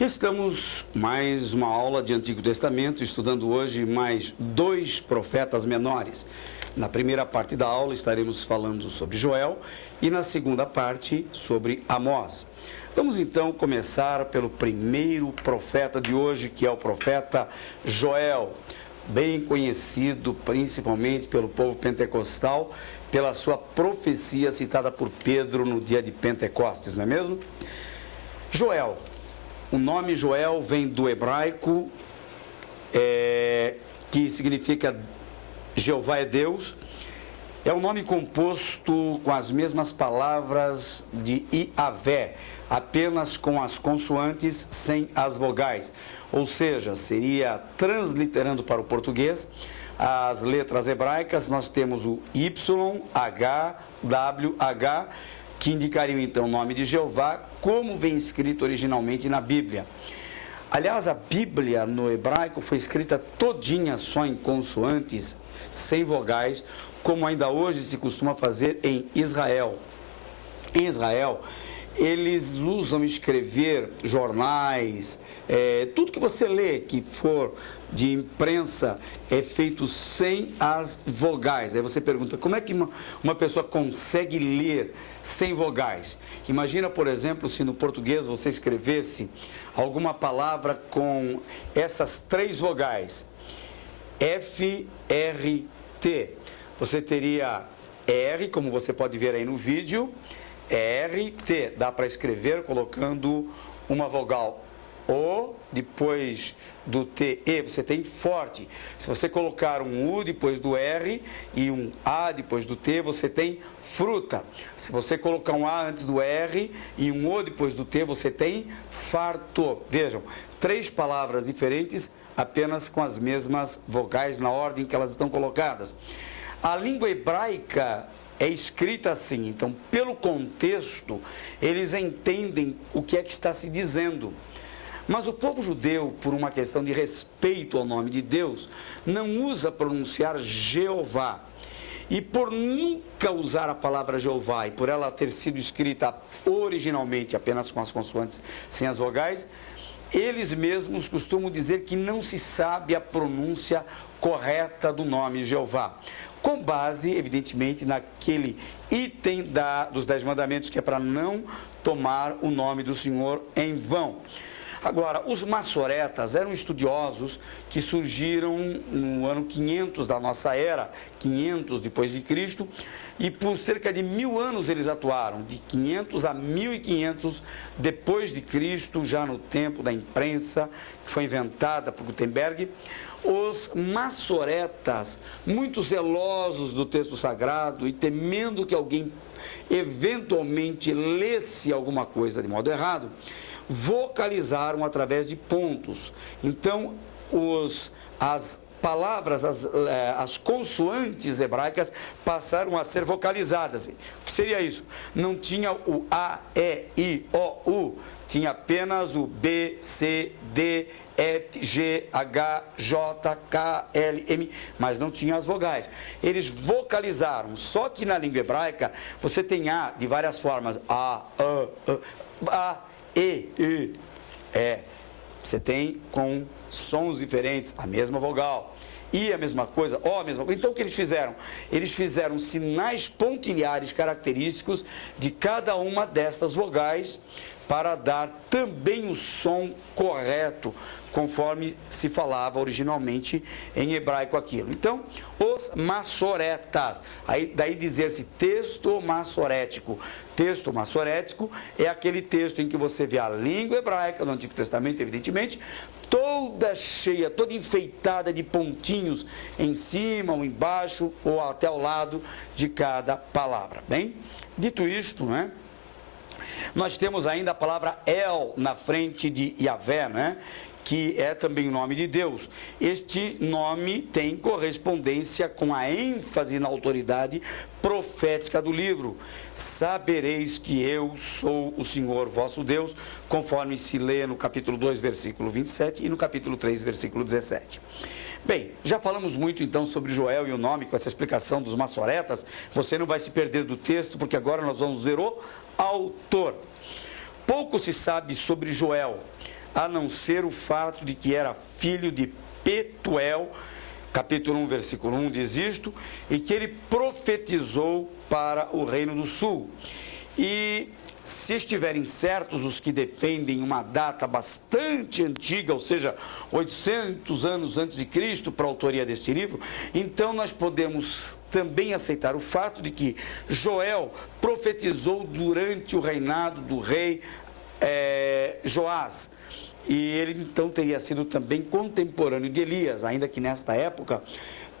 Estamos mais uma aula de Antigo Testamento, estudando hoje mais 2 profetas menores. Na primeira parte da aula estaremos falando sobre Joel e na segunda parte sobre Amós. Vamos então começar pelo primeiro profeta de hoje, que é o profeta Joel, bem conhecido principalmente pelo povo pentecostal, pela sua profecia citada por Pedro no dia de Pentecostes, não é mesmo? Joel. O nome Joel vem do hebraico, que significa Jeová é Deus. É um nome composto com as mesmas palavras de Iavé, apenas com as consoantes sem as vogais. Ou seja, seria, transliterando para o português, as letras hebraicas, nós temos o Y, H, W, H, que indicariam então o nome de Jeová, como vem escrito originalmente na Bíblia. Aliás, a Bíblia no hebraico foi escrita todinha só em consoantes, sem vogais, como ainda hoje se costuma fazer em Israel. Em Israel, eles usam escrever jornais, tudo que você lê que for de imprensa é feito sem as vogais. Aí você pergunta, como é que uma pessoa consegue ler sem vogais? Imagina, por exemplo, se no português você escrevesse alguma palavra com essas 3 vogais. F, R, T. Você teria R, como você pode ver aí no vídeo, R, T. Dá para escrever colocando uma vogal O, depois do T, E, você tem forte. Se você colocar um U depois do R e um A depois do T, você tem fruta. Se você colocar um A antes do R e um O depois do T, você tem farto. Vejam, 3 palavras diferentes, apenas com as mesmas vogais na ordem que elas estão colocadas. A língua hebraica é escrita assim, então, pelo contexto, eles entendem o que é que está se dizendo. Mas o povo judeu, por uma questão de respeito ao nome de Deus, não usa pronunciar Jeová. E por nunca usar a palavra Jeová, e por ela ter sido escrita originalmente apenas com as consoantes sem as vogais, eles mesmos costumam dizer que não se sabe a pronúncia correta do nome Jeová, com base, evidentemente, naquele item dos 10 mandamentos, que é para não tomar o nome do Senhor em vão. Agora, os maçoretas eram estudiosos que surgiram no ano 500 da nossa era, 500 depois de Cristo, e por cerca de 1000 anos eles atuaram, de 500 a 1500 depois de Cristo, já no tempo da imprensa, que foi inventada por Gutenberg. Os maçoretas, muito zelosos do texto sagrado e temendo que alguém eventualmente lesse alguma coisa de modo errado, vocalizaram através de pontos. Então, as palavras, as consoantes hebraicas passaram a ser vocalizadas. O que seria isso? Não tinha o A, E, I, O, U, tinha apenas o B, C, D, F, G, H, J, K, L, M, mas não tinha as vogais. Eles vocalizaram, só que na língua hebraica você tem A de várias formas, A, E. Você tem com sons diferentes, a mesma vogal. I a mesma coisa, O a mesma coisa. Então o que eles fizeram? Eles fizeram sinais pontilhares característicos de cada uma dessas vogais para dar também o som correto, conforme se falava originalmente em hebraico aquilo. Então, os maçoretas, daí dizer-se texto maçorético. Texto maçorético é aquele texto em que você vê a língua hebraica do Antigo Testamento, evidentemente, toda cheia, toda enfeitada de pontinhos em cima ou embaixo ou até ao lado de cada palavra. Bem, dito isto, não é? Nós temos ainda a palavra El na frente de Iavé, né? Que é também o nome de Deus. Este nome tem correspondência com a ênfase na autoridade profética do livro. Sabereis que eu sou o Senhor vosso Deus, conforme se lê no capítulo 2, versículo 27 e no capítulo 3, versículo 17. Bem, já falamos muito então sobre Joel e o nome, com essa explicação dos maçoretas. Você não vai se perder do texto, porque agora nós vamos ver o autor. Pouco se sabe sobre Joel. a não ser o fato de que era filho de Petuel, capítulo 1, versículo 1 diz isto, e que ele profetizou para o reino do sul. E se estiverem certos os que defendem uma data bastante antiga, ou seja, 800 anos antes de Cristo, para a autoria deste livro, então nós podemos também aceitar o fato de que Joel profetizou durante o reinado do rei Joás. E ele então teria sido também contemporâneo de Elias, ainda que nesta época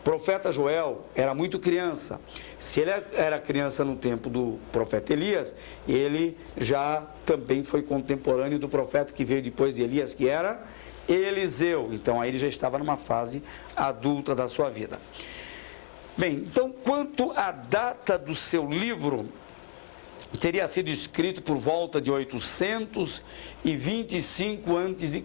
o profeta Joel era muito criança. Se ele era criança no tempo do profeta Elias, ele já também foi contemporâneo do profeta que veio depois de Elias, que era Eliseu. Então aí ele já estava numa fase adulta da sua vida. Bem, então quanto à data do seu livro, teria sido escrito por volta de 825 a.C.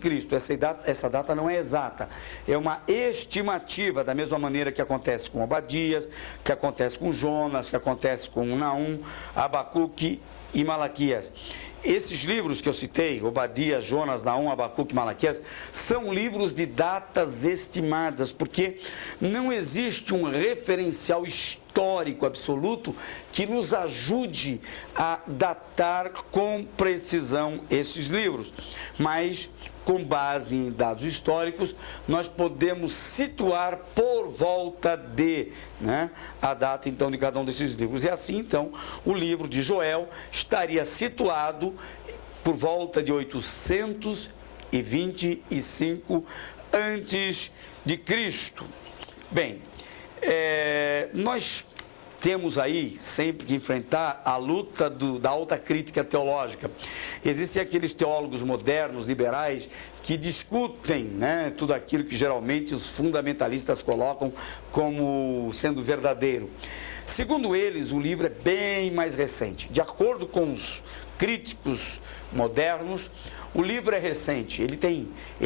Essa data não é exata, é uma estimativa, da mesma maneira que acontece com Obadias, que acontece com Jonas, que acontece com Naum, Abacuque e Malaquias. Esses livros que eu citei, Obadias, Jonas, Naum, Abacuque e Malaquias, são livros de datas estimadas, porque não existe um referencial histórico absoluto que nos ajude a datar com precisão esses livros. Mas, com base em dados históricos, nós podemos situar por volta de a data, então, de cada um desses livros. E assim, então, o livro de Joel estaria situado por volta de 825 antes de Cristo. Bem, nós temos aí sempre que enfrentar a luta da alta crítica teológica. Existem aqueles teólogos modernos, liberais, que discutem tudo aquilo que geralmente os fundamentalistas colocam como sendo verdadeiro. Segundo eles, o livro é bem mais recente. De acordo com os críticos modernos, o livro é recente. Ele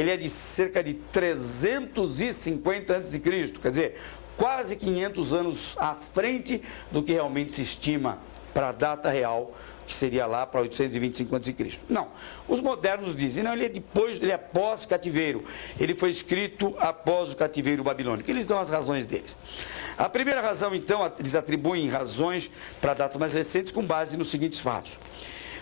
é de cerca de 350 a.C., quer dizer, quase 500 anos à frente do que realmente se estima para a data real, que seria lá para 825 a.C. Não, os modernos dizem, não, ele é pós-cativeiro, ele foi escrito após o cativeiro babilônico. Eles dão as razões deles. A primeira razão, então, eles atribuem razões para datas mais recentes com base nos seguintes fatos.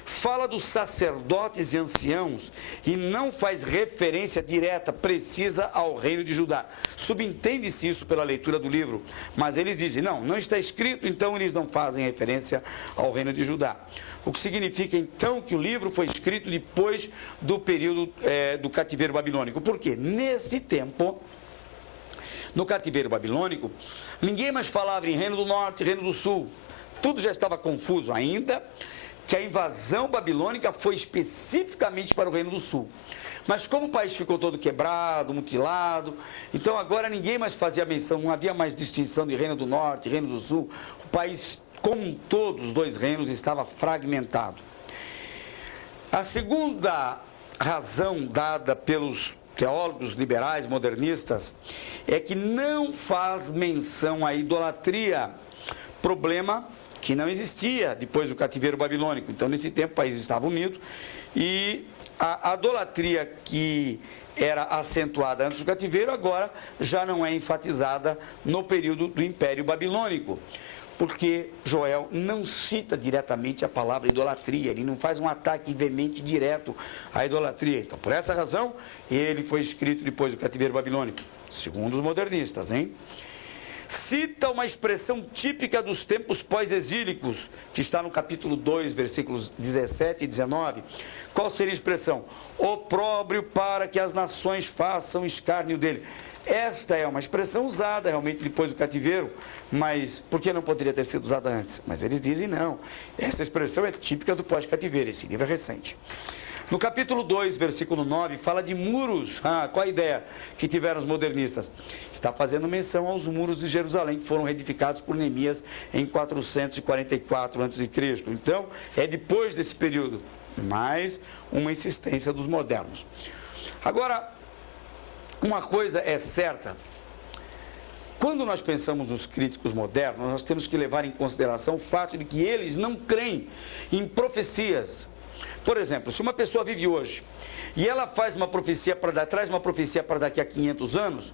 Fala dos sacerdotes e anciãos e não faz referência direta, precisa ao reino de Judá. Subentende-se isso pela leitura do livro, mas eles dizem, não está escrito, então eles não fazem referência ao reino de Judá. O que significa, então, que o livro foi escrito depois do período do cativeiro babilônico. Por quê? Nesse tempo, no cativeiro babilônico, ninguém mais falava em reino do norte, reino do sul. Tudo já estava confuso ainda, que a invasão babilônica foi especificamente para o Reino do Sul. Mas como o país ficou todo quebrado, mutilado, então agora ninguém mais fazia menção, não havia mais distinção de Reino do Norte e Reino do Sul. O país, como um todo, os dois reinos, estava fragmentado. A segunda razão dada pelos teólogos liberais, modernistas, é que não faz menção à idolatria, problema que não existia depois do cativeiro babilônico. Então, nesse tempo, o país estava unido e a idolatria que era acentuada antes do cativeiro, agora já não é enfatizada no período do Império Babilônico, porque Joel não cita diretamente a palavra idolatria, ele não faz um ataque veemente direto à idolatria. Então, por essa razão, ele foi escrito depois do cativeiro babilônico, segundo os modernistas, Cita uma expressão típica dos tempos pós-exílicos, que está no capítulo 2, versículos 17 e 19. Qual seria a expressão? Opróbrio para que as nações façam escárnio dele. Esta é uma expressão usada realmente depois do cativeiro, mas por que não poderia ter sido usada antes? Mas eles dizem não, essa expressão é típica do pós-cativeiro, esse livro é recente. No capítulo 2, versículo 9, fala de muros. Qual a ideia que tiveram os modernistas? Está fazendo menção aos muros de Jerusalém, que foram reedificados por Neemias em 444 a.C. Então, é depois desse período, mais uma insistência dos modernos. Agora, uma coisa é certa. Quando nós pensamos nos críticos modernos, nós temos que levar em consideração o fato de que eles não creem em profecias. Por exemplo, se uma pessoa vive hoje e ela faz uma profecia traz uma profecia para daqui a 500 anos,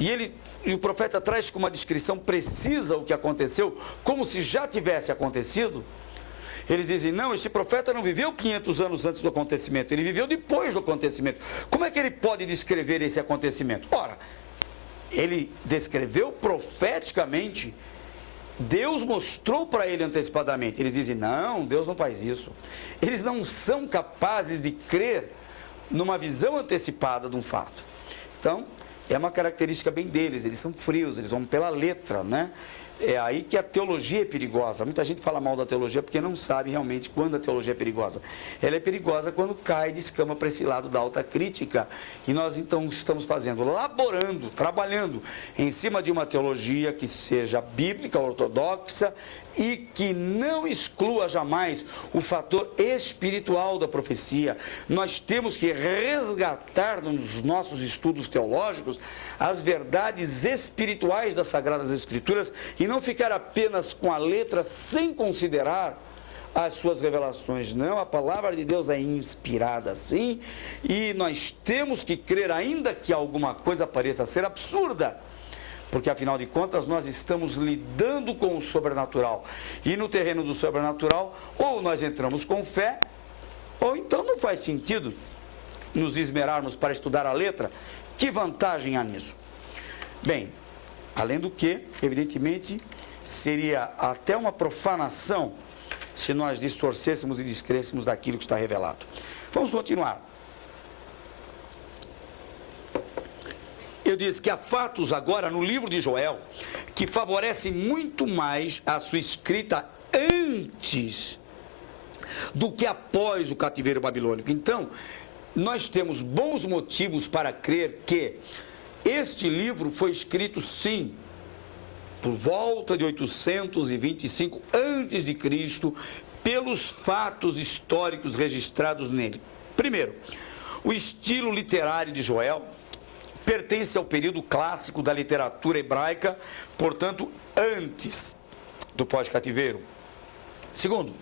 e o profeta traz com uma descrição precisa o que aconteceu, como se já tivesse acontecido, eles dizem, não, este profeta não viveu 500 anos antes do acontecimento, ele viveu depois do acontecimento. Como é que ele pode descrever esse acontecimento? Ora, ele descreveu profeticamente, Deus mostrou para ele antecipadamente. Eles dizem, não, Deus não faz isso. Eles não são capazes de crer numa visão antecipada de um fato. Então, é uma característica bem deles, eles são frios, eles vão pela letra, né? É aí que a teologia é perigosa. Muita gente fala mal da teologia porque não sabe realmente quando a teologia é perigosa. Ela é perigosa quando cai e descama para esse lado da alta crítica. E nós então estamos fazendo, laborando, trabalhando em cima de uma teologia que seja bíblica, ortodoxa e que não exclua jamais o fator espiritual da profecia. Nós temos que resgatar nos nossos estudos teológicos as verdades espirituais das Sagradas Escrituras e não ficar apenas com a letra sem considerar as suas revelações. Não, a palavra de Deus é inspirada sim, e nós temos que crer ainda que alguma coisa pareça ser absurda, porque afinal de contas nós estamos lidando com o sobrenatural, e no terreno do sobrenatural ou nós entramos com fé, ou então não faz sentido nos esmerarmos para estudar a letra. Que vantagem há nisso? Bem, além do que, evidentemente, seria até uma profanação se nós distorcêssemos e descrêssemos daquilo que está revelado. Vamos continuar. Eu disse que há fatos agora no livro de Joel que favorecem muito mais a sua escrita antes do que após o cativeiro babilônico. Então, nós temos bons motivos para crer que este livro foi escrito, sim, por volta de 825 a.C., pelos fatos históricos registrados nele. Primeiro, o estilo literário de Joel pertence ao período clássico da literatura hebraica, portanto, antes do pós-cativeiro. Segundo,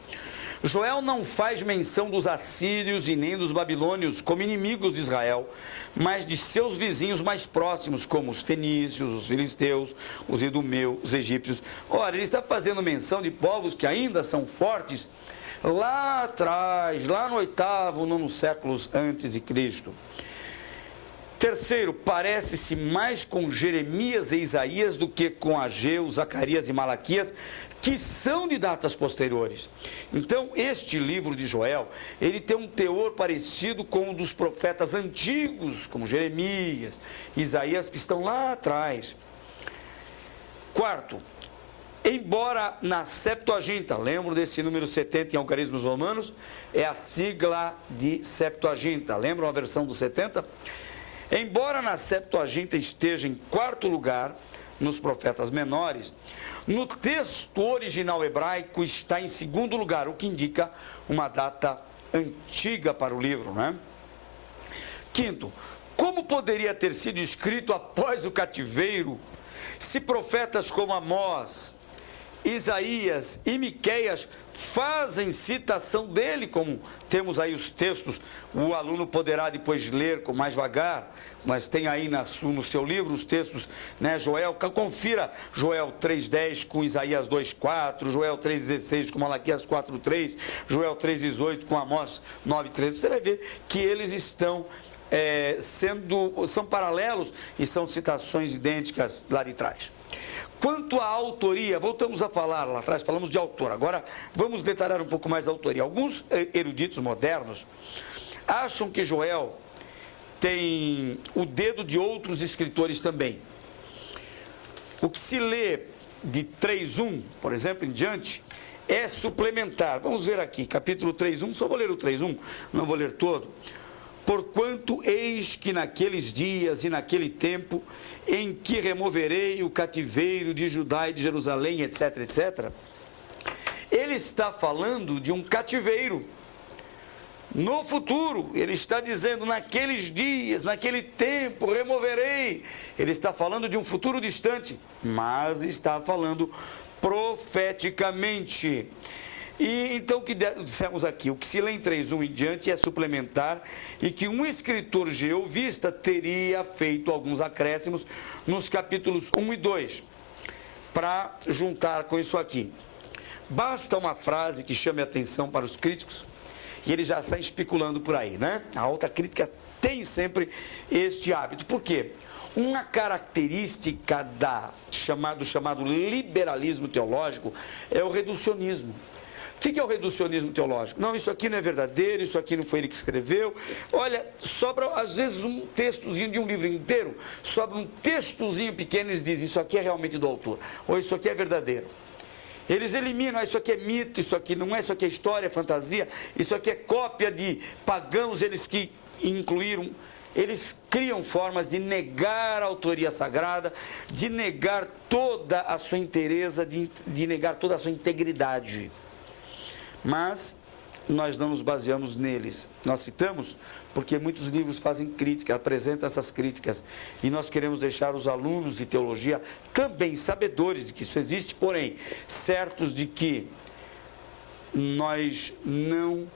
Joel não faz menção dos assírios e nem dos babilônios como inimigos de Israel, mas de seus vizinhos mais próximos, como os fenícios, os filisteus, os idumeus, os egípcios. Ora, ele está fazendo menção de povos que ainda são fortes lá atrás, lá no 8º, 9º séculos antes de Cristo. Terceiro, parece-se mais com Jeremias e Isaías do que com Ageu, Zacarias e Malaquias, que são de datas posteriores. Então, este livro de Joel, ele tem um teor parecido com o dos profetas antigos, como Jeremias, Isaías, que estão lá atrás. Quarto, embora na Septuaginta, lembro desse número 70 em Algarismos Romanos, é a sigla de Septuaginta, lembram a versão do 70? Embora na Septuaginta esteja em 4º lugar, nos profetas menores, no texto original hebraico está em 2º lugar, o que indica uma data antiga para o livro, né? Quinto, como poderia ter sido escrito após o cativeiro, se profetas como Amós, Isaías e Miqueias fazem citação dele, como temos aí os textos, o aluno poderá depois ler com mais vagar, mas tem aí no seu livro os textos, né, Joel, confira Joel 3,10 com Isaías 2,4, Joel 3,16 com Malaquias 4,3, Joel 3,18 com Amós 9,13, você vai ver que eles estão são paralelos e são citações idênticas lá de trás. Quanto à autoria, voltamos a falar lá atrás, falamos de autor, agora vamos detalhar um pouco mais a autoria. Alguns eruditos modernos acham que Joel tem o dedo de outros escritores também. O que se lê de 3:1, por exemplo, em diante, é suplementar. Vamos ver aqui, capítulo 3:1, só vou ler o 3:1, não vou ler todo. Porquanto eis que naqueles dias e naquele tempo em que removerei o cativeiro de Judá e de Jerusalém, etc, etc, ele está falando de um cativeiro. No futuro, ele está dizendo, naqueles dias, naquele tempo, removerei. Ele está falando de um futuro distante, mas está falando profeticamente. E então o que dissemos aqui, o que se lê em 3:1 em diante é suplementar, e que um escritor jeovista teria feito alguns acréscimos nos capítulos 1 e 2, para juntar com isso aqui. Basta uma frase que chame a atenção para os críticos, e eles já saem especulando por aí, né? A alta crítica tem sempre este hábito. Por quê? Uma característica chamado liberalismo teológico é o reducionismo. O que é o reducionismo teológico? Não, isso aqui não é verdadeiro, isso aqui não foi ele que escreveu. Olha, sobra às vezes um textozinho de um livro inteiro, sobra um textozinho pequeno e eles dizem, isso aqui é realmente do autor, ou isso aqui é verdadeiro. Eles eliminam, isso aqui é mito, isso aqui não é, isso aqui é história, é fantasia, isso aqui é cópia de pagãos, eles que incluíram. Eles criam formas de negar a autoria sagrada, de negar toda a sua inteireza, de negar toda a sua integridade. Mas nós não nos baseamos neles. Nós citamos porque muitos livros fazem crítica, apresentam essas críticas. E nós queremos deixar os alunos de teologia também sabedores de que isso existe, porém, certos de que nós não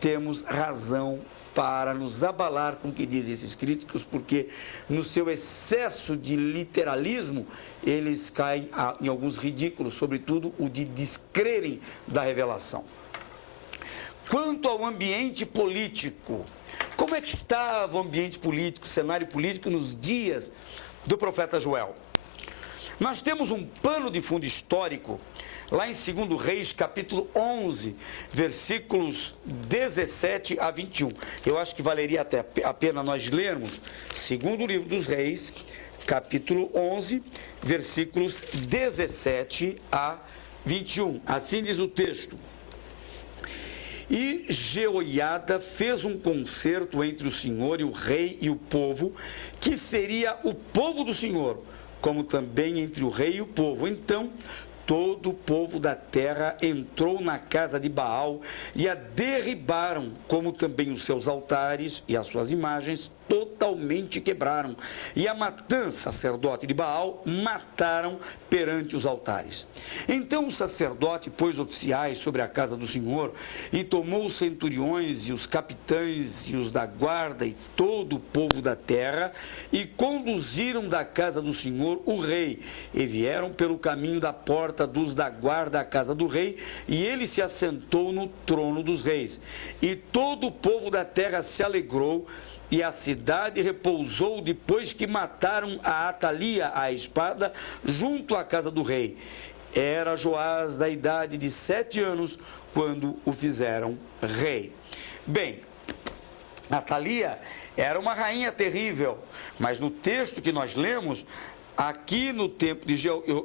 temos razão para nos abalar com o que dizem esses críticos, porque no seu excesso de literalismo, eles caem em alguns ridículos, sobretudo o de descrerem da revelação. Quanto ao ambiente político, como é que estava o ambiente político, o cenário político nos dias do profeta Joel? Nós temos um pano de fundo histórico lá em 2 Reis, capítulo 11, versículos 17 a 21. Eu acho que valeria até a pena nós lermos, segundo livro dos Reis, capítulo 11, versículos 17 a 21. Assim diz o texto. E Jeoiada fez um concerto entre o Senhor e o rei e o povo, que seria o povo do Senhor, como também entre o rei e o povo. Então, todo o povo da terra entrou na casa de Baal e a derribaram, como também os seus altares e as suas imagens totalmente quebraram. E a Matã, sacerdote de Baal, mataram perante os altares. Então o sacerdote pôs oficiais sobre a casa do Senhor e tomou os centuriões e os capitães e os da guarda e todo o povo da terra e conduziram da casa do Senhor o rei e vieram pelo caminho da porta dos da guarda à casa do rei e ele se assentou no trono dos reis. E todo o povo da terra se alegrou e a cidade repousou depois que mataram a Atalia à espada junto à casa do rei. Era Joás da idade de 7 anos quando o fizeram rei. Bem, Atalia era uma rainha terrível, mas no texto que nós lemos, aqui no tempo de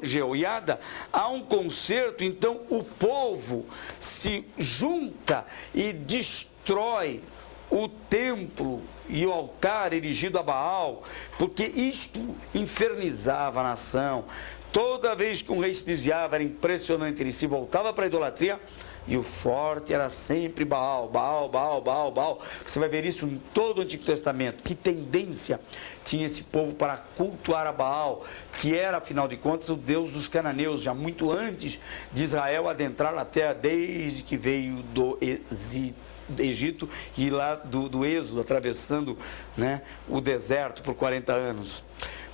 Jeoiada, há um concerto, então o povo se junta e destrói o templo e o altar erigido a Baal, porque isto infernizava a nação. Toda vez que um rei se desviava, era impressionante, ele se voltava para a idolatria e o forte era sempre Baal, Baal, Baal, Baal, Baal. Você vai ver isso em todo o Antigo Testamento. Que tendência tinha esse povo para cultuar a Baal, que era, afinal de contas, o Deus dos cananeus, já muito antes de Israel adentrar a terra, desde que veio do Egito e lá do Êxodo, atravessando, né, o deserto por 40 anos.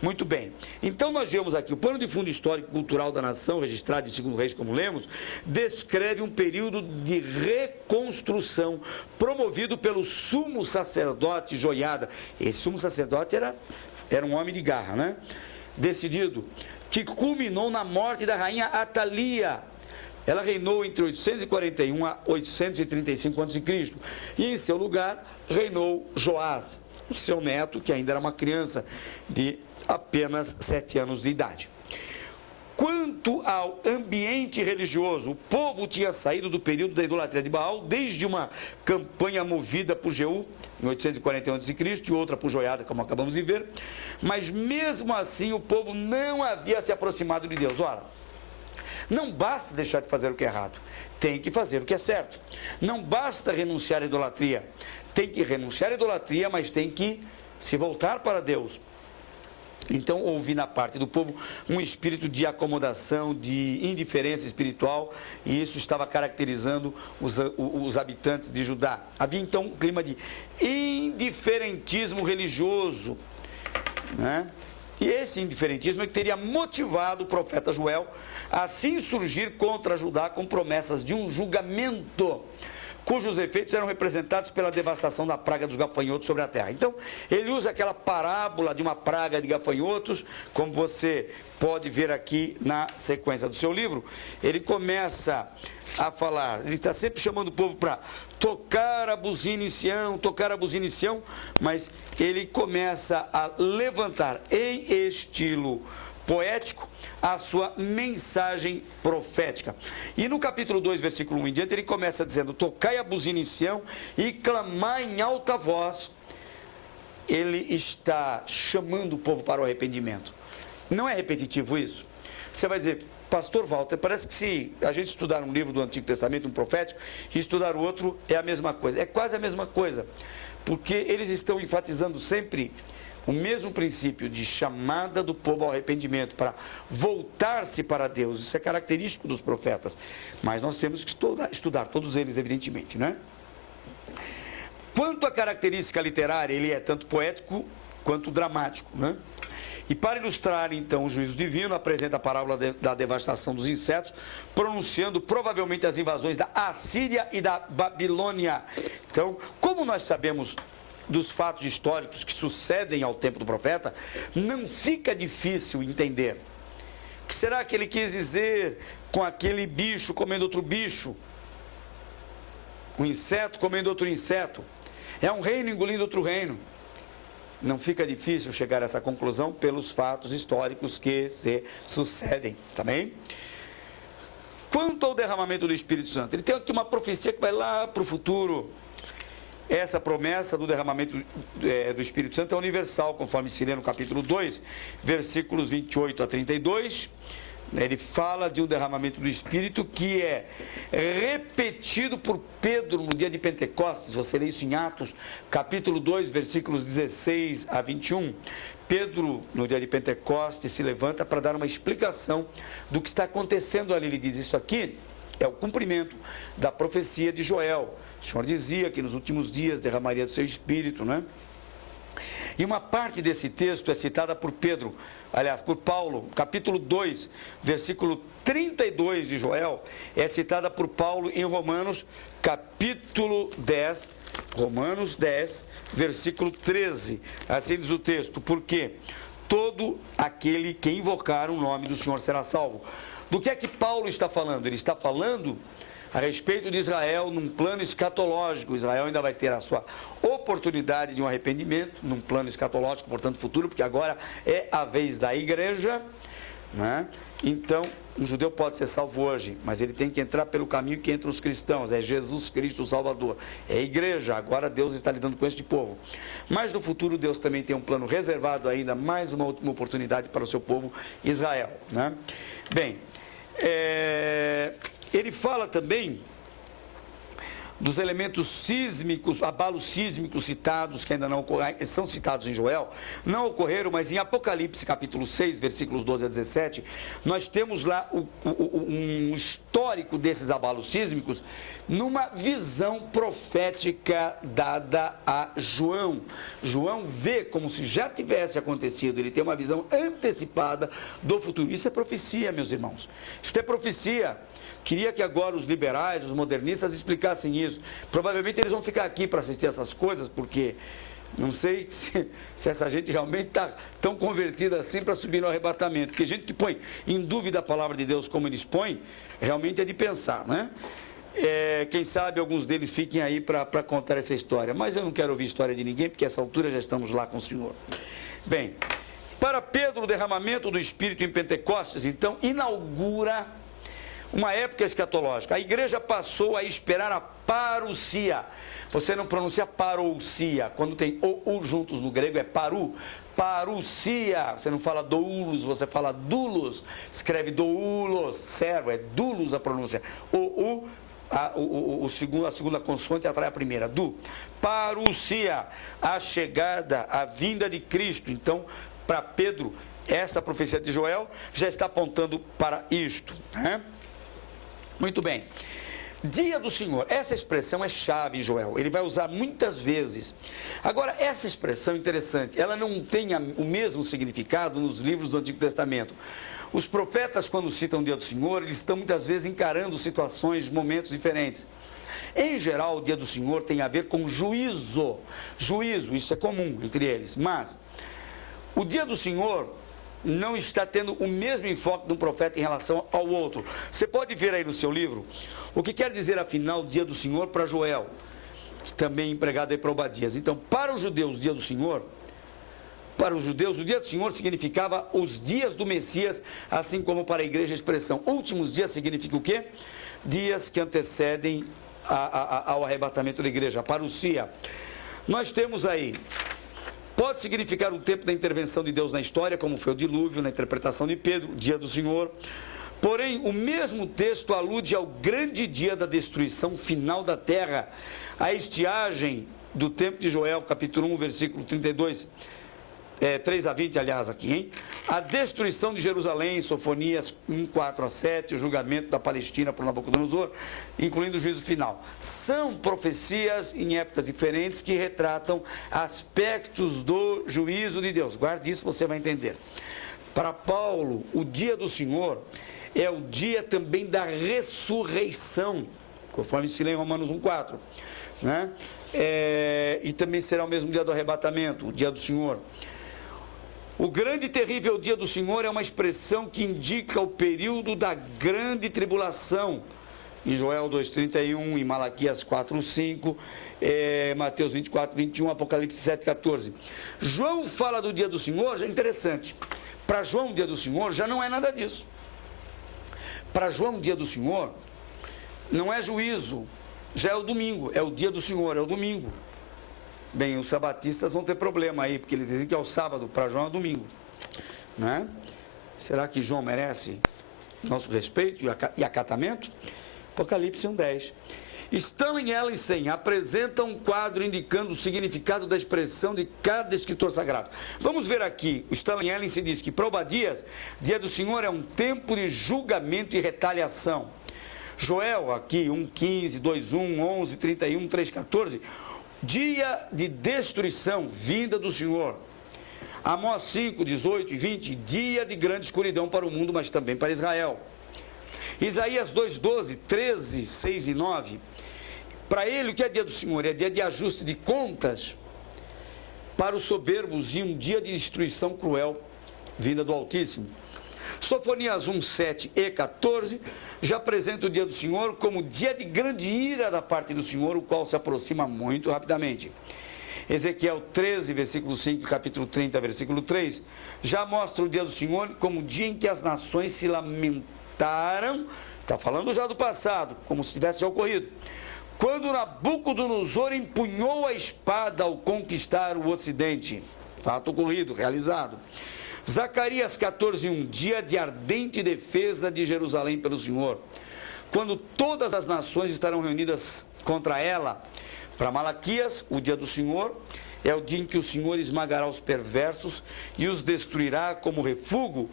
Muito bem, então nós vemos aqui o pano de fundo histórico e cultural da nação, registrado em 2 Reis, como lemos, descreve um período de reconstrução promovido pelo sumo sacerdote Joiada. Esse sumo sacerdote era um homem de garra, né? Decidido, que culminou na morte da rainha Atalia. Ela reinou entre 841 a 835 a.C. E em seu lugar reinou Joás, o seu neto, que ainda era uma criança de apenas 7 anos de idade. Quanto ao ambiente religioso, o povo tinha saído do período da idolatria de Baal, desde uma campanha movida por Jeú, em 841 a.C., e outra por Joiada, como acabamos de ver, mas mesmo assim o povo não havia se aproximado de Deus. Ora, não basta deixar de fazer o que é errado, tem que fazer o que é certo. Não basta renunciar à idolatria, tem que renunciar à idolatria, mas tem que se voltar para Deus. Então houve na parte do povo um espírito de acomodação, de indiferença espiritual, e isso estava caracterizando os habitantes de Judá. Havia então um clima de indiferentismo religioso, né? E esse indiferentismo é que teria motivado o profeta Joel a se insurgir contra Judá com promessas de um julgamento, cujos efeitos eram representados pela devastação da praga dos gafanhotos sobre a terra. Então, ele usa aquela parábola de uma praga de gafanhotos, como você pode ver aqui na sequência do seu livro. Ele começa a falar, ele está sempre chamando o povo para tocar a buzina em Sião, mas ele começa a levantar em estilo poético a sua mensagem profética. E no capítulo 2, versículo 1 em diante, ele começa dizendo: tocai a buzina em Sião e clamai em alta voz. Ele está chamando o povo para o arrependimento. Não é repetitivo isso? Você vai dizer: pastor Walter, parece que se a gente estudar um livro do Antigo Testamento, um profético, e estudar o outro é a mesma coisa. É quase a mesma coisa, porque eles estão enfatizando sempre o mesmo princípio de chamada do povo ao arrependimento, para voltar-se para Deus. Isso é característico dos profetas, mas nós temos que estudar todos eles, evidentemente, né? Quanto à característica literária, ele é tanto poético quanto dramático, né? E para ilustrar então o juízo divino, apresenta a parábola da devastação dos insetos, pronunciando provavelmente as invasões da Assíria e da Babilônia. Então, como nós sabemos dos fatos históricos que sucedem ao tempo do profeta, não fica difícil entender. O que será que ele quis dizer com aquele bicho comendo outro bicho? Um inseto comendo outro inseto? É um reino engolindo outro reino. Não fica difícil chegar a essa conclusão pelos fatos históricos que se sucedem, tá bem? Quanto ao derramamento do Espírito Santo, ele tem aqui uma profecia que vai lá para o futuro. Essa promessa do derramamento do Espírito Santo é universal, conforme se lê no capítulo 2, versículos 28 a 32. Ele fala de um derramamento do Espírito que é repetido por Pedro no dia de Pentecostes. Você lê isso em Atos, capítulo 2, versículos 16 a 21. Pedro, no dia de Pentecostes, se levanta para dar uma explicação do que está acontecendo ali. Ele diz: isso aqui é o cumprimento da profecia de Joel. O Senhor dizia que nos últimos dias derramaria do seu Espírito, né? E uma parte desse texto é citada por Pedro, aliás, por Paulo, capítulo 2, versículo 32 de Joel, é citada por Paulo em Romanos, capítulo 10, Romanos 10, versículo 13. Assim diz o texto: porque todo aquele que invocar o nome do Senhor será salvo. Do que é que Paulo está falando? Ele está falando a respeito de Israel num plano escatológico. Israel ainda vai ter a sua oportunidade de um arrependimento num plano escatológico, portanto futuro, porque agora é a vez da igreja, né? Então, um judeu pode ser salvo hoje, mas ele tem que entrar pelo caminho que entram os cristãos, é Jesus Cristo o Salvador, é a igreja. Agora Deus está lidando com este povo, mas no futuro Deus também tem um plano reservado ainda, mais uma última oportunidade para o seu povo Israel, né? Bem, ele fala também dos elementos sísmicos, abalos sísmicos citados, que ainda não ocorreram, são citados em Joel, não ocorreram, mas em Apocalipse, capítulo 6, versículos 12 a 17, nós temos lá um histórico desses abalos sísmicos, numa visão profética dada a João. João vê como se já tivesse acontecido, ele tem uma visão antecipada do futuro. Isso é profecia, meus irmãos. Isso é profecia. Queria que agora os liberais, os modernistas explicassem isso. Provavelmente eles vão ficar aqui para assistir essas coisas, porque não sei se essa gente realmente está tão convertida assim para subir no arrebatamento. Porque gente que põe em dúvida a palavra de Deus como eles põem, realmente é de pensar, né? Quem sabe alguns deles fiquem aí para contar essa história. Mas eu não quero ouvir história de ninguém, porque a essa altura já estamos lá com o Senhor. Bem, para Pedro, o derramamento do Espírito em Pentecostes, então, inaugura uma época escatológica. A igreja passou a esperar a parousia. Você não pronuncia parousia. Quando tem o juntos no grego é parou. Parousia. Você não fala doulos, você fala dulos. Escreve doulos, servo, é dulos a pronúncia. A segunda consoante atrai a primeira. Parousia, a chegada, a vinda de Cristo. Então, para Pedro, essa profecia de Joel já está apontando para isto, né? Muito bem. Dia do Senhor, essa expressão é chave em Joel, ele vai usar muitas vezes. Agora, essa expressão interessante, ela não tem o mesmo significado nos livros do Antigo Testamento. Os profetas, quando citam o dia do Senhor, eles estão muitas vezes encarando situações, momentos diferentes. Em geral, o dia do Senhor tem a ver com juízo. Juízo, isso é comum entre eles. Mas o dia do Senhor não está tendo o mesmo enfoque de um profeta em relação ao outro. Você pode ver aí no seu livro o que quer dizer, afinal, o dia do Senhor para Joel, que também é empregado aí para Obadias. Então, para os judeus, o dia do Senhor, para os judeus, o dia do Senhor significava os dias do Messias, assim como para a igreja a expressão últimos dias significa o quê? Dias que antecedem ao arrebatamento da igreja, a parousia. Nós temos aí, pode significar o tempo da intervenção de Deus na história, como foi o dilúvio, na interpretação de Pedro, o dia do Senhor. Porém, o mesmo texto alude ao grande dia da destruição final da terra, a estiagem do tempo de Joel, capítulo 1, versículo 32, 3 a 20, aliás, aqui, hein? A destruição de Jerusalém, Sofonias 1, 4 a 7, o julgamento da Palestina por Nabucodonosor, incluindo o juízo final. São profecias em épocas diferentes que retratam aspectos do juízo de Deus. Guarde isso, você vai entender. Para Paulo, o dia do Senhor é o dia também da ressurreição, conforme se lê em Romanos 1, 4, né? E também será o mesmo dia do arrebatamento, o dia do Senhor. O grande e terrível dia do Senhor é uma expressão que indica o período da grande tribulação, em Joel 2,31, em Malaquias 4,5, Mateus 24, 21, Apocalipse 7, 14. João fala do dia do Senhor, já é interessante. Para João, o dia do Senhor já não é nada disso. Para João, o dia do Senhor não é juízo, já é o domingo, é o dia do Senhor, é o domingo. Bem, os sabatistas vão ter problema aí, porque eles dizem que é o sábado, para João é domingo, né? Será que João merece nosso respeito e acatamento? Apocalipse 1:10. Stanley Ellison apresenta um quadro indicando o significado da expressão de cada escritor sagrado. Vamos ver aqui, o Stanley Ellison diz que para Obadias, dia do Senhor é um tempo de julgamento e retaliação. Joel, aqui, 1:15, 2:1, 11, 31, 3:14, dia de destruição, vinda do Senhor. Amós 5, 18 e 20, dia de grande escuridão para o mundo, mas também para Israel. Isaías 2:12, 13, 6 e 9, para ele o que é dia do Senhor? É dia de ajuste de contas para os soberbos e um dia de destruição cruel, vinda do Altíssimo. Sofonias 1, 7 e 14 já apresenta o dia do Senhor como dia de grande ira da parte do Senhor, o qual se aproxima muito rapidamente. Ezequiel 13, versículo 5, capítulo 30, versículo 3, já mostra o dia do Senhor como o dia em que as nações se lamentaram, está falando já do passado, como se tivesse já ocorrido, quando Nabucodonosor empunhou a espada ao conquistar o ocidente. Fato ocorrido, realizado. Zacarias 14:1, dia de ardente defesa de Jerusalém pelo Senhor, quando todas as nações estarão reunidas contra ela. Para Malaquias, o dia do Senhor é o dia em que o Senhor esmagará os perversos e os destruirá como refúgio,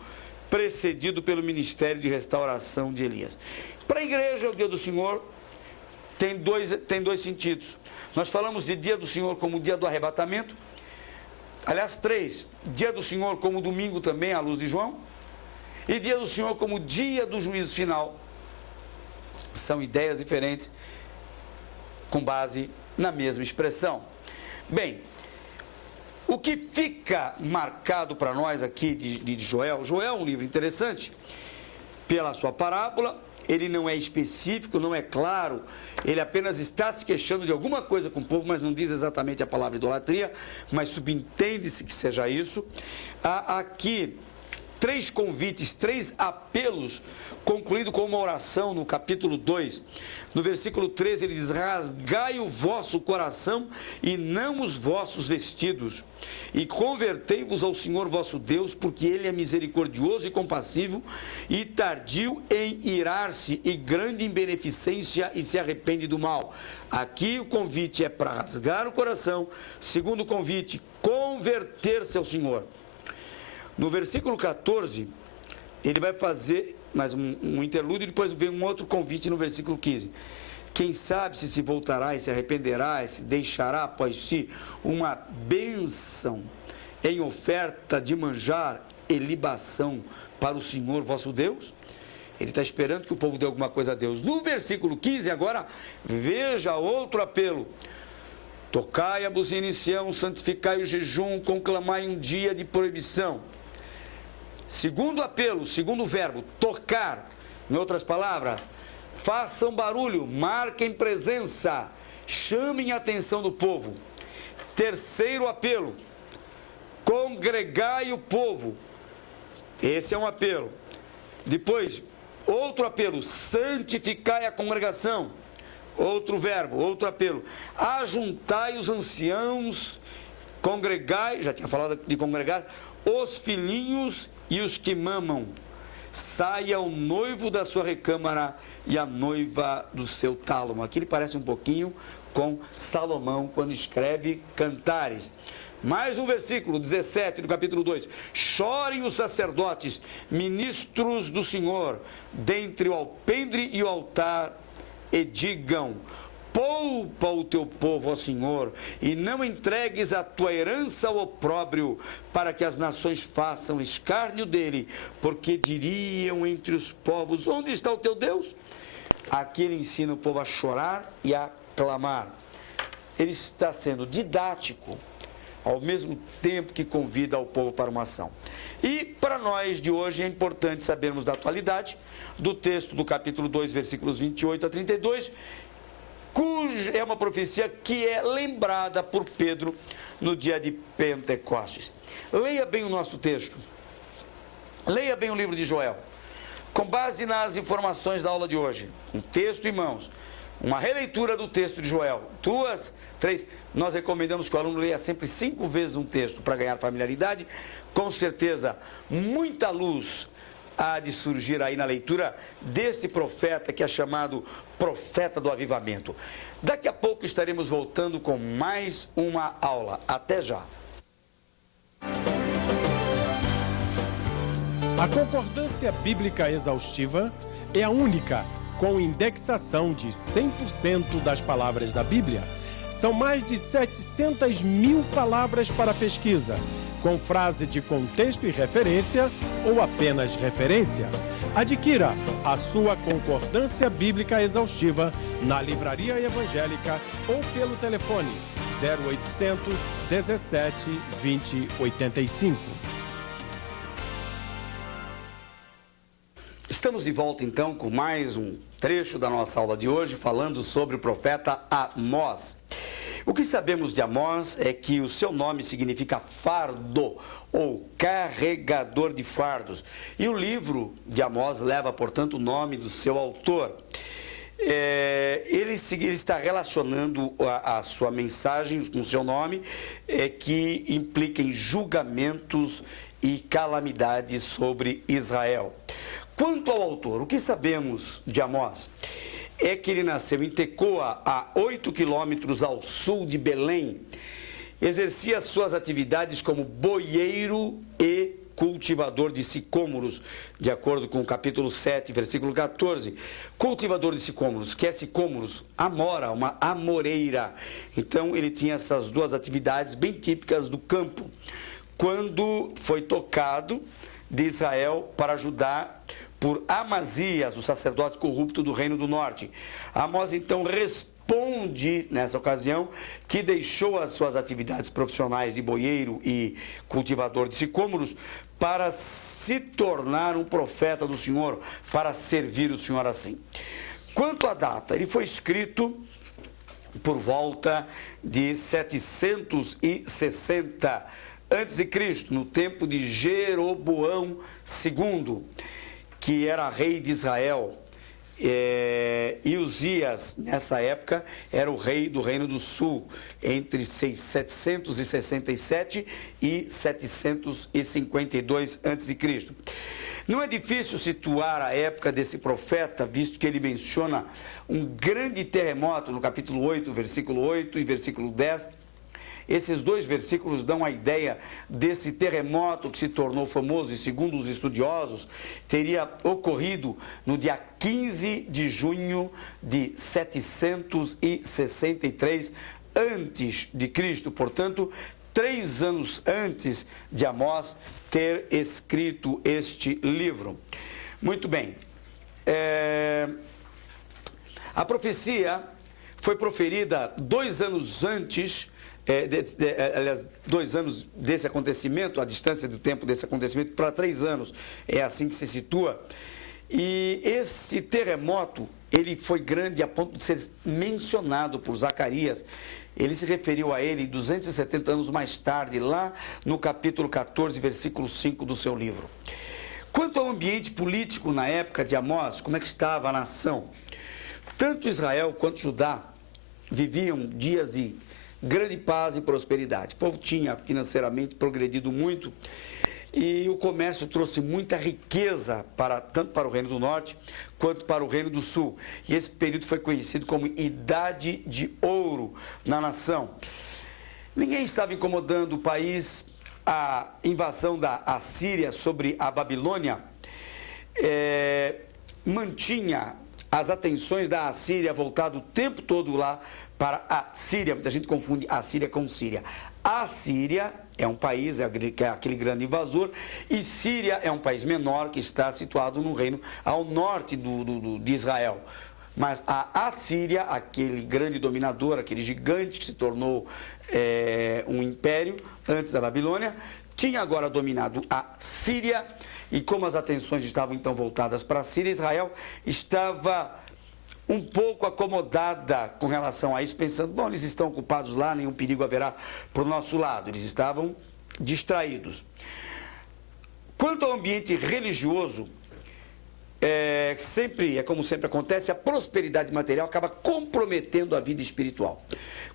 precedido pelo ministério de restauração de Elias. Para a igreja, o dia do Senhor tem dois sentidos. Nós falamos de dia do Senhor como o dia do arrebatamento, aliás, 3, dia do Senhor como domingo também, à luz de João, e dia do Senhor como dia do juízo final. São ideias diferentes, com base na mesma expressão. Bem, o que fica marcado para nós aqui de Joel, Joel é um livro interessante, pela sua parábola, ele não é específico, não é claro, ele apenas está se queixando de alguma coisa com o povo, mas não diz exatamente a palavra idolatria, mas subentende-se que seja isso. Há aqui 3 convites, 3 apelos, concluído com uma oração no capítulo 2. No versículo 13 ele diz: rasgai o vosso coração e não os vossos vestidos, e convertei-vos ao Senhor vosso Deus, porque Ele é misericordioso e compassivo, e tardio em irar-se, e grande em beneficência, e se arrepende do mal. Aqui o convite é para rasgar o coração. Segundo convite, converter-se ao Senhor. No versículo 14, ele vai fazer mais um interlúdio e depois vem um outro convite no versículo 15. Quem sabe se voltará e se arrependerá e se deixará após si uma bênção em oferta de manjar e libação para o Senhor vosso Deus? Ele está esperando que o povo dê alguma coisa a Deus. No versículo 15, agora, veja outro apelo. Tocai a buzina em Sião, santificai o jejum, conclamai um dia de proibição. Segundo apelo, segundo verbo, tocar. Em outras palavras, façam barulho, marquem presença, chamem a atenção do povo. Terceiro apelo, congregai o povo. Esse é um apelo. Depois, outro apelo, santificai a congregação. Outro verbo, outro apelo. Ajuntai os anciãos, congregai, já tinha falado de congregar, os filhinhos e os que mamam. Saia o noivo da sua recâmara e a noiva do seu tálamo. Aqui ele parece um pouquinho com Salomão quando escreve Cantares. Mais um versículo, 17 do capítulo 2. Chorem os sacerdotes, ministros do Senhor, dentre o alpendre e o altar, e digam: poupa o teu povo, ó Senhor, e não entregues a tua herança ao opróbrio, para que as nações façam escárnio dele, porque diriam entre os povos: onde está o teu Deus? Aqui ele ensina o povo a chorar e a clamar. Ele está sendo didático, ao mesmo tempo que convida o povo para uma ação. E para nós de hoje é importante sabermos da atualidade do texto do capítulo 2, versículos 28 a 32, cuja é uma profecia que é lembrada por Pedro no dia de Pentecostes. Leia bem o nosso texto. Leia bem o livro de Joel. Com base nas informações da aula de hoje, um texto em mãos, uma releitura do texto de Joel, 2, 3, nós recomendamos que o aluno leia sempre 5 vezes um texto para ganhar familiaridade. Com certeza, muita luz há de surgir aí na leitura desse profeta que é chamado profeta do avivamento. Daqui a pouco estaremos voltando com mais uma aula. Até já! A concordância bíblica exaustiva é a única com indexação de 100% das palavras da Bíblia. São mais de 700.000 palavras para pesquisa, com frase de contexto e referência ou apenas referência. Adquira a sua concordância bíblica exaustiva na livraria evangélica ou pelo telefone 0800 17 20 85. Estamos de volta então com mais um trecho da nossa aula de hoje, falando sobre o profeta Amós. O que sabemos de Amós é que o seu nome significa fardo ou carregador de fardos. E o livro de Amós leva, portanto, o nome do seu autor. Ele está relacionando a sua mensagem com o seu nome, que implica em julgamentos e calamidades sobre Israel. Quanto ao autor, o que sabemos de Amós é que ele nasceu em Tecoa, a 8 quilômetros ao sul de Belém. Exercia suas atividades como boieiro e cultivador de sicômoros, de acordo com o capítulo 7, versículo 14. Cultivador de sicômoros, que é sicômoros, amora, uma amoreira. Então ele tinha essas duas atividades bem típicas do campo. Quando foi tocado de Israel para Judá por Amazias, o sacerdote corrupto do Reino do Norte. Amós então responde, nessa ocasião, que deixou as suas atividades profissionais de boieiro e cultivador de sicômoros para se tornar um profeta do Senhor, para servir o Senhor assim. Quanto à data, ele foi escrito por volta de 760 a.C., no tempo de Jeroboão II, que era rei de Israel. E Uzias, nessa época, era o rei do Reino do Sul, entre 767 e 752 a.C. Não é difícil situar a época desse profeta, visto que ele menciona um grande terremoto no capítulo 8, versículo 8 e versículo 10, esses dois versículos dão a ideia desse terremoto que se tornou famoso e, segundo os estudiosos, teria ocorrido no dia 15 de junho de 763 antes de Cristo, portanto, 3 anos antes de Amós ter escrito este livro. Muito bem. A profecia foi proferida 2 anos antes, aliás, 2 anos desse acontecimento, a distância do tempo desse acontecimento, para 3 anos, é assim que se situa. E esse terremoto, ele foi grande a ponto de ser mencionado por Zacarias. Ele se referiu a ele 270 anos mais tarde, lá no capítulo 14, versículo 5 do seu livro. Quanto ao ambiente político na época de Amós, como é que estava a nação? Tanto Israel quanto Judá viviam dias de grande paz e prosperidade. O povo tinha financeiramente progredido muito e o comércio trouxe muita riqueza tanto para o Reino do Norte quanto para o Reino do Sul. E esse período foi conhecido como Idade de Ouro na nação. Ninguém estava incomodando o país. A invasão da Assíria sobre a Babilônia mantinha as atenções da Assíria voltado o tempo todo lá para a Síria. Muita gente confunde a Síria com Síria. A Síria é um país, que é aquele grande invasor, e Síria é um país menor que está situado no reino ao norte de Israel. Mas a Assíria, aquele grande dominador, aquele gigante que se tornou um império antes da Babilônia, tinha agora dominado a Síria, e como as atenções estavam então voltadas para a Síria, Israel estava um pouco acomodada com relação a isso, pensando, bom, eles estão ocupados lá, nenhum perigo haverá para o nosso lado. Eles estavam distraídos. Quanto ao ambiente religioso, como sempre acontece, a prosperidade material acaba comprometendo a vida espiritual.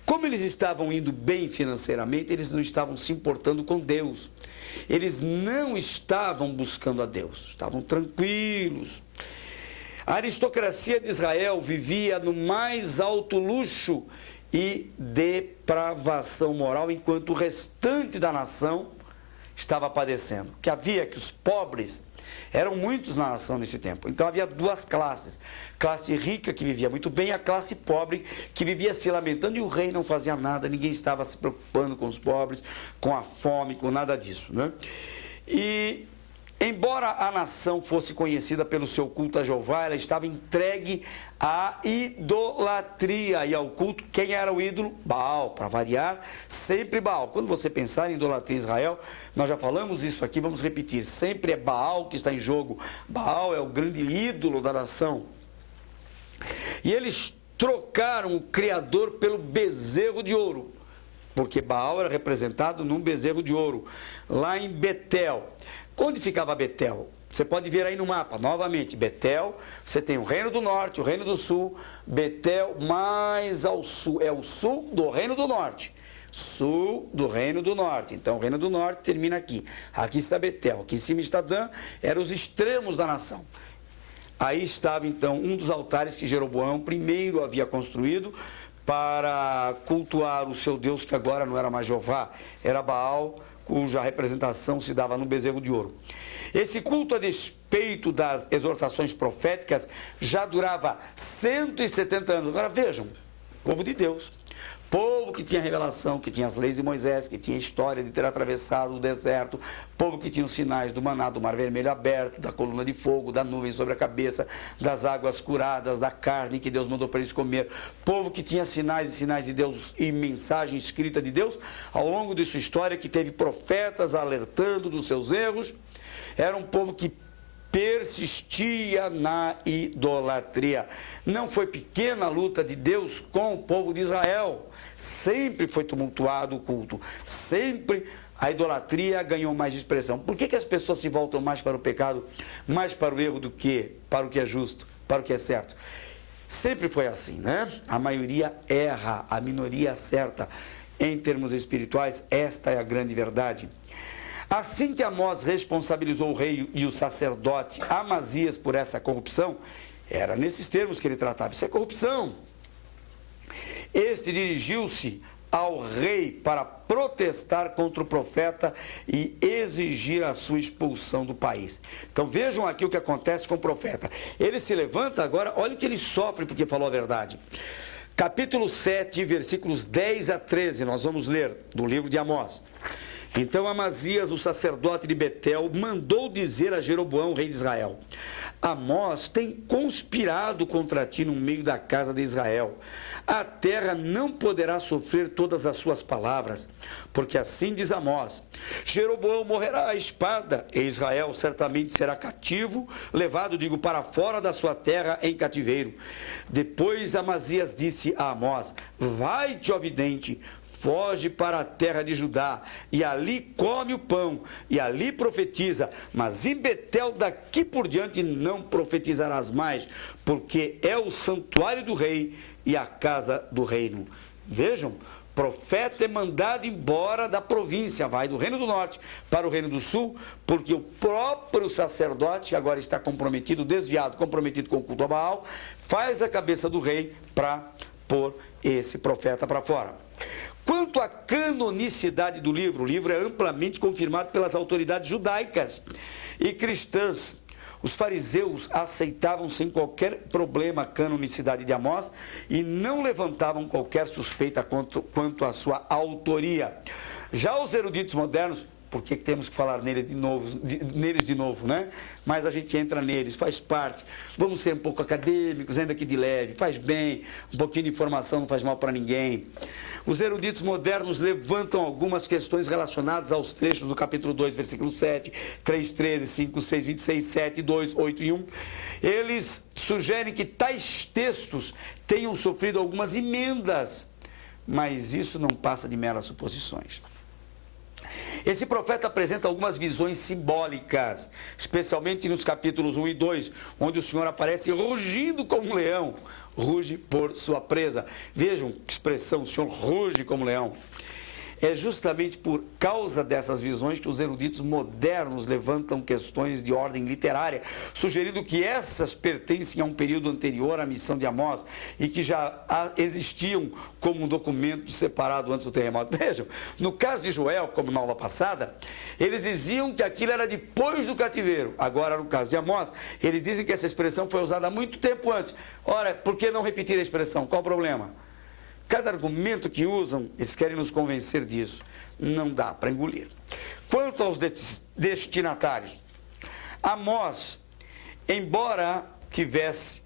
Como eles estavam indo bem financeiramente, eles não estavam se importando com Deus. Eles não estavam buscando a Deus, estavam tranquilos. A aristocracia de Israel vivia no mais alto luxo e depravação moral, enquanto o restante da nação estava padecendo. Que havia que os pobres eram muitos na nação nesse tempo. Então havia 2 classes. Classe rica, que vivia muito bem, e a classe pobre, que vivia se lamentando, e o rei não fazia nada, ninguém estava se preocupando com os pobres, com a fome, com nada disso, né? E embora a nação fosse conhecida pelo seu culto a Jeová, ela estava entregue à idolatria e ao culto. Quem era o ídolo? Baal, para variar, sempre Baal. Quando você pensar em idolatria em Israel, nós já falamos isso aqui, vamos repetir, sempre é Baal que está em jogo. Baal é o grande ídolo da nação. E eles trocaram o Criador pelo bezerro de ouro, porque Baal era representado num bezerro de ouro, lá em Betel. Onde ficava Betel? Você pode ver aí no mapa, novamente, Betel, você tem o Reino do Norte, o Reino do Sul, Betel mais ao sul, é o sul do Reino do Norte, sul do Reino do Norte. Então o Reino do Norte termina aqui, aqui está Betel, aqui em cima está Dan, eram os extremos da nação. Aí estava então um dos altares que Jeroboão primeiro havia construído para cultuar o seu Deus, que agora não era mais Jeová, era Baal, cuja representação se dava no bezerro de ouro. Esse culto, a despeito das exortações proféticas, já durava 170 anos. Agora vejam, povo de Deus, povo que tinha revelação, que tinha as leis de Moisés, que tinha história de ter atravessado o deserto, povo que tinha os sinais do maná, do mar vermelho aberto, da coluna de fogo, da nuvem sobre a cabeça, das águas curadas, da carne que Deus mandou para eles comer, povo que tinha sinais e sinais de Deus e mensagem escrita de Deus, ao longo de sua história, que teve profetas alertando dos seus erros. Era um povo que persistia na idolatria. Não foi pequena a luta de Deus com o povo de Israel. Sempre foi tumultuado o culto. Sempre a idolatria ganhou mais expressão. Por que as pessoas se voltam mais para o pecado, mais para o erro do que para o que é justo, para o que é certo? Sempre foi assim, né? A maioria erra, a minoria acerta. Em termos espirituais, esta é a grande verdade. Assim que Amós responsabilizou o rei e o sacerdote Amazias por essa corrupção, era nesses termos que ele tratava, isso é corrupção. Este dirigiu-se ao rei para protestar contra o profeta e exigir a sua expulsão do país. Então vejam aqui o que acontece com o profeta. Ele se levanta agora, olha o que ele sofre porque falou a verdade. Capítulo 7, versículos 10 a 13, nós vamos ler do livro de Amós. Então Amazias, o sacerdote de Betel, mandou dizer a Jeroboão, rei de Israel: Amós tem conspirado contra ti no meio da casa de Israel. A terra não poderá sofrer todas as suas palavras, porque assim diz Amós: Jeroboão morrerá à espada, e Israel certamente será cativo, levado, para fora da sua terra em cativeiro. Depois Amazias disse a Amós: Vai-te, ó vidente, foge para a terra de Judá, e ali come o pão, e ali profetiza, mas em Betel daqui por diante não profetizarás mais, porque é o santuário do rei e a casa do reino. Vejam, profeta é mandado embora da província, vai do reino do norte para o reino do sul, porque o próprio sacerdote, que agora está comprometido, desviado, comprometido com o culto a Baal, faz a cabeça do rei para pôr esse profeta para fora. Quanto à canonicidade do livro, o livro é amplamente confirmado pelas autoridades judaicas e cristãs. Os fariseus aceitavam sem qualquer problema a canonicidade de Amós e não levantavam qualquer suspeita quanto à sua autoria. Já os eruditos modernos, por que temos que falar neles de novo, né? Mas a gente entra neles, faz parte. Vamos ser um pouco acadêmicos, ainda que de leve, faz bem, um pouquinho de informação não faz mal para ninguém. Os eruditos modernos levantam algumas questões relacionadas aos trechos do capítulo 2, versículo 7, 3, 13, 5, 6, 26, 7, 2, 8 e 1. Eles sugerem que tais textos tenham sofrido algumas emendas, mas isso não passa de meras suposições. Esse profeta apresenta algumas visões simbólicas, especialmente nos capítulos 1 e 2, onde o Senhor aparece rugindo como um leão, ruge por sua presa. Vejam que expressão, o Senhor ruge como um leão. É justamente por causa dessas visões que os eruditos modernos levantam questões de ordem literária, sugerindo que essas pertencem a um período anterior à missão de Amós e que já existiam como um documento separado antes do terremoto. Vejam, no caso de Joel, como na aula passada, eles diziam que aquilo era depois do cativeiro. Agora, no caso de Amós, eles dizem que essa expressão foi usada há muito tempo antes. Ora, por que não repetir a expressão? Qual o problema? Cada argumento que usam, eles querem nos convencer disso. Não dá para engolir. Quanto aos destinatários, Amós, embora tivesse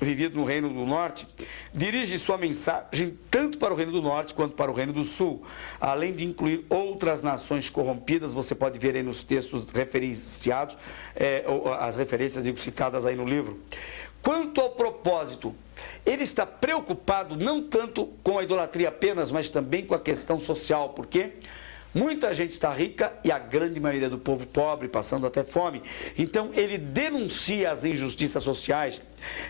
vivido no Reino do Norte, dirige sua mensagem tanto para o Reino do Norte quanto para o Reino do Sul, além de incluir outras nações corrompidas. Você pode ver aí nos textos referenciados, as referências citadas aí no livro. Quanto ao propósito, ele está preocupado não tanto com a idolatria apenas, mas também com a questão social, porque muita gente está rica e a grande maioria do povo pobre, passando até fome. Então ele denuncia as injustiças sociais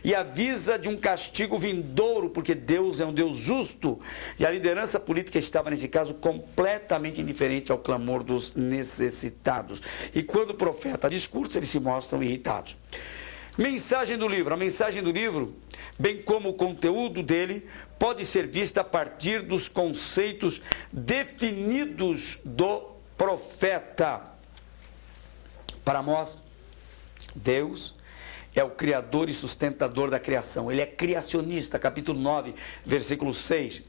e avisa de um castigo vindouro, porque Deus é um Deus justo, e a liderança política estava, nesse caso, completamente indiferente ao clamor dos necessitados. E quando o profeta discursa, eles se mostram irritados. Mensagem do livro. A mensagem do livro, bem como o conteúdo dele, pode ser vista a partir dos conceitos definidos do profeta. Para Amós, Deus é o criador e sustentador da criação. Ele é criacionista, capítulo 9, versículo 6.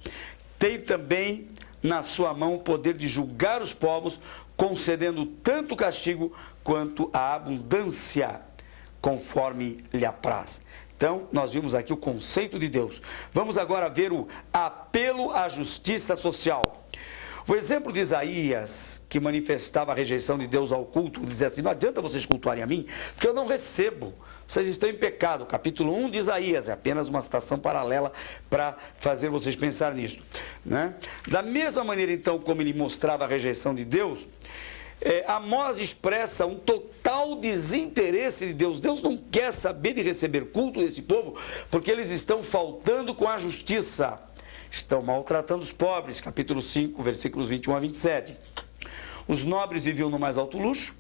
Tem também na sua mão o poder de julgar os povos, concedendo tanto o castigo quanto a abundância, conforme lhe apraz. Então, nós vimos aqui o conceito de Deus. Vamos agora ver o apelo à justiça social. O exemplo de Isaías, que manifestava a rejeição de Deus ao culto, dizia assim: não adianta vocês cultuarem a mim, porque eu não recebo. Vocês estão em pecado. Capítulo 1 de Isaías, é apenas uma citação paralela para fazer vocês pensar nisso, né? Da mesma maneira, então, como ele mostrava a rejeição de Deus, Amós expressa um total desinteresse de Deus. Deus não quer saber de receber culto desse povo, porque eles estão faltando com a justiça, estão maltratando os pobres. Capítulo 5, versículos 21 a 27. Os nobres viviam no mais alto luxo,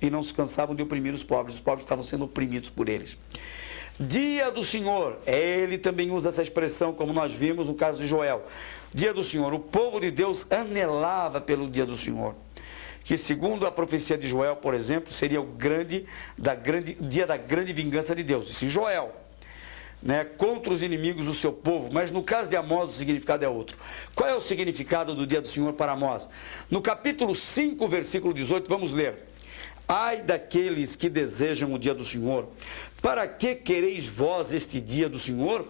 e não se cansavam de oprimir os pobres estavam sendo oprimidos por eles. Dia do Senhor, ele também usa essa expressão, como nós vimos no caso de Joel. dia do Senhor. O povo de Deus anelava pelo dia do Senhor, que segundo a profecia de Joel, por exemplo, seria o dia da grande vingança de Deus. Isso em Joel, né, contra os inimigos do seu povo. Mas no caso de Amós o significado é outro. Qual é o significado do dia do Senhor para Amós? No capítulo 5, versículo 18, vamos ler. Ai daqueles que desejam o dia do Senhor. Para que quereis vós este dia do Senhor?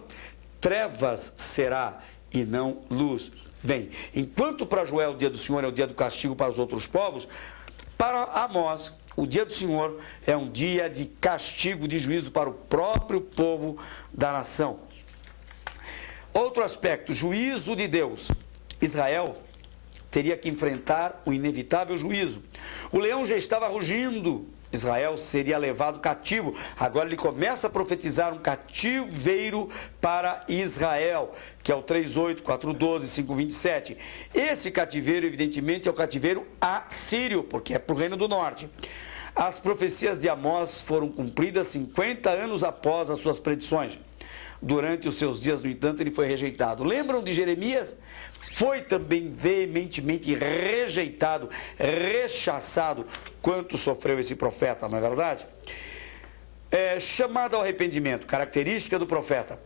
Trevas será e não luz. Bem, enquanto para Joel o dia do Senhor é o dia do castigo para os outros povos, para Amós o dia do Senhor é um dia de castigo, de juízo para o próprio povo da nação. Outro aspecto, juízo de Deus. Israel teria que enfrentar o inevitável juízo. O leão já estava rugindo. Israel seria levado cativo. Agora ele começa a profetizar um cativeiro para Israel, que é o 3:8, 4:12, 5:27. Esse cativeiro, evidentemente, é o cativeiro assírio, porque é para o Reino do Norte. As profecias de Amós foram cumpridas 50 anos após as suas predições. Durante os seus dias, no entanto, ele foi rejeitado. Lembram de Jeremias? Foi também veementemente rejeitado, rechaçado, quanto sofreu esse profeta, não é verdade? Chamado ao arrependimento, característica do profeta.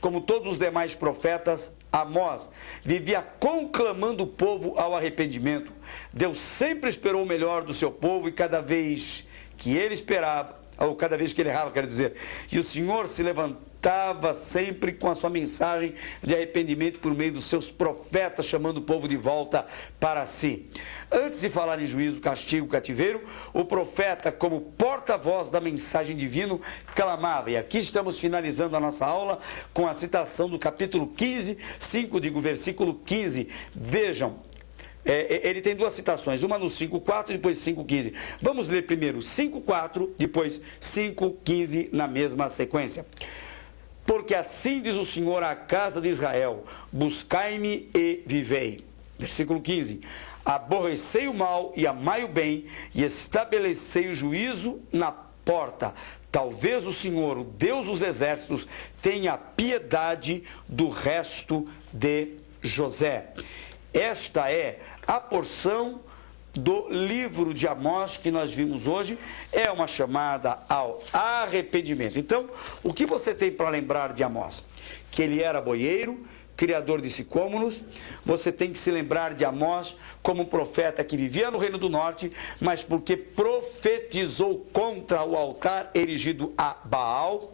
Como todos os demais profetas, Amós vivia conclamando o povo ao arrependimento. Deus sempre esperou o melhor do seu povo e cada vez que ele esperava, ou cada vez que ele errava, quero dizer, e o Senhor se levantava sempre com a sua mensagem de arrependimento por meio dos seus profetas, chamando o povo de volta para si. Antes de falar em juízo, castigo, cativeiro, o profeta, como porta-voz da mensagem divina, clamava. E aqui estamos finalizando a nossa aula com a citação do capítulo 15, versículo 15. Vejam. Ele tem duas citações, uma no 5:4 e depois 5:15. Vamos ler primeiro 5:4, depois 5:15 na mesma sequência. Porque assim diz o Senhor à casa de Israel: buscai-me e vivei. Versículo 15. Aborrecei o mal e amai o bem, e estabelecei o juízo na porta. Talvez o Senhor, o Deus dos exércitos, tenha piedade do resto de José. Esta é a porção do livro de Amós que nós vimos hoje, é uma chamada ao arrependimento. Então, o que você tem para lembrar de Amós? Que ele era boieiro, criador de sicômoros. Você tem que se lembrar de Amós como um profeta que vivia no Reino do Norte, mas porque profetizou contra o altar erigido a Baal,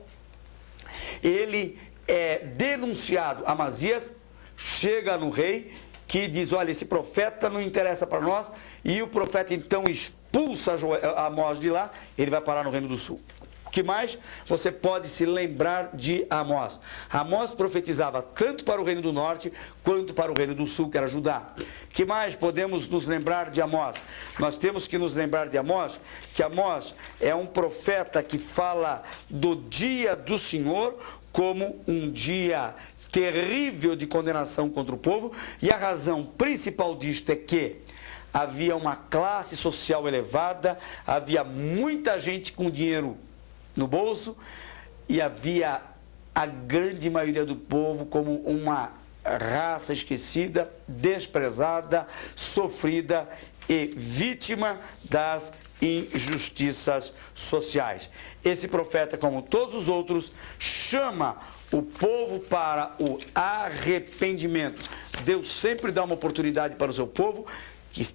ele é denunciado. Amazias chega no rei, que diz, olha, esse profeta não interessa para nós, e o profeta então expulsa Amós de lá, ele vai parar no Reino do Sul. O que mais você pode se lembrar de Amós? Amós profetizava tanto para o Reino do Norte, quanto para o Reino do Sul, que era Judá. O que mais podemos nos lembrar de Amós? Nós temos que nos lembrar de Amós, que Amós é um profeta que fala do dia do Senhor como um dia terrível de condenação contra o povo, e a razão principal disto é que havia uma classe social elevada, havia muita gente com dinheiro no bolso, e havia a grande maioria do povo como uma raça esquecida, desprezada, sofrida e vítima das injustiças sociais. Esse profeta, como todos os outros, chama o povo para o arrependimento. Deus sempre dá uma oportunidade para o seu povo, que,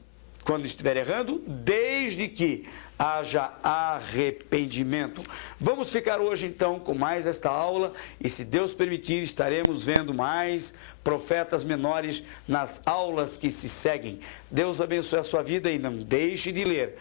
quando estiver errando, desde que haja arrependimento. Vamos ficar hoje então com mais esta aula, e se Deus permitir, estaremos vendo mais profetas menores nas aulas que se seguem. Deus abençoe a sua vida e não deixe de ler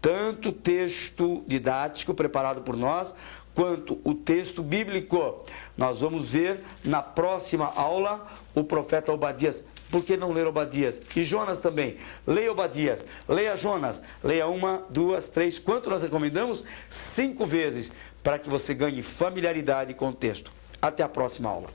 tanto o texto didático preparado por nós, quanto o texto bíblico. Nós vamos ver na próxima aula o profeta Obadias. Por que não ler Obadias? E Jonas também. Leia Obadias, leia Jonas, leia 1, 2, 3, quanto nós recomendamos? 5 vezes, para que você ganhe familiaridade com o texto. Até a próxima aula.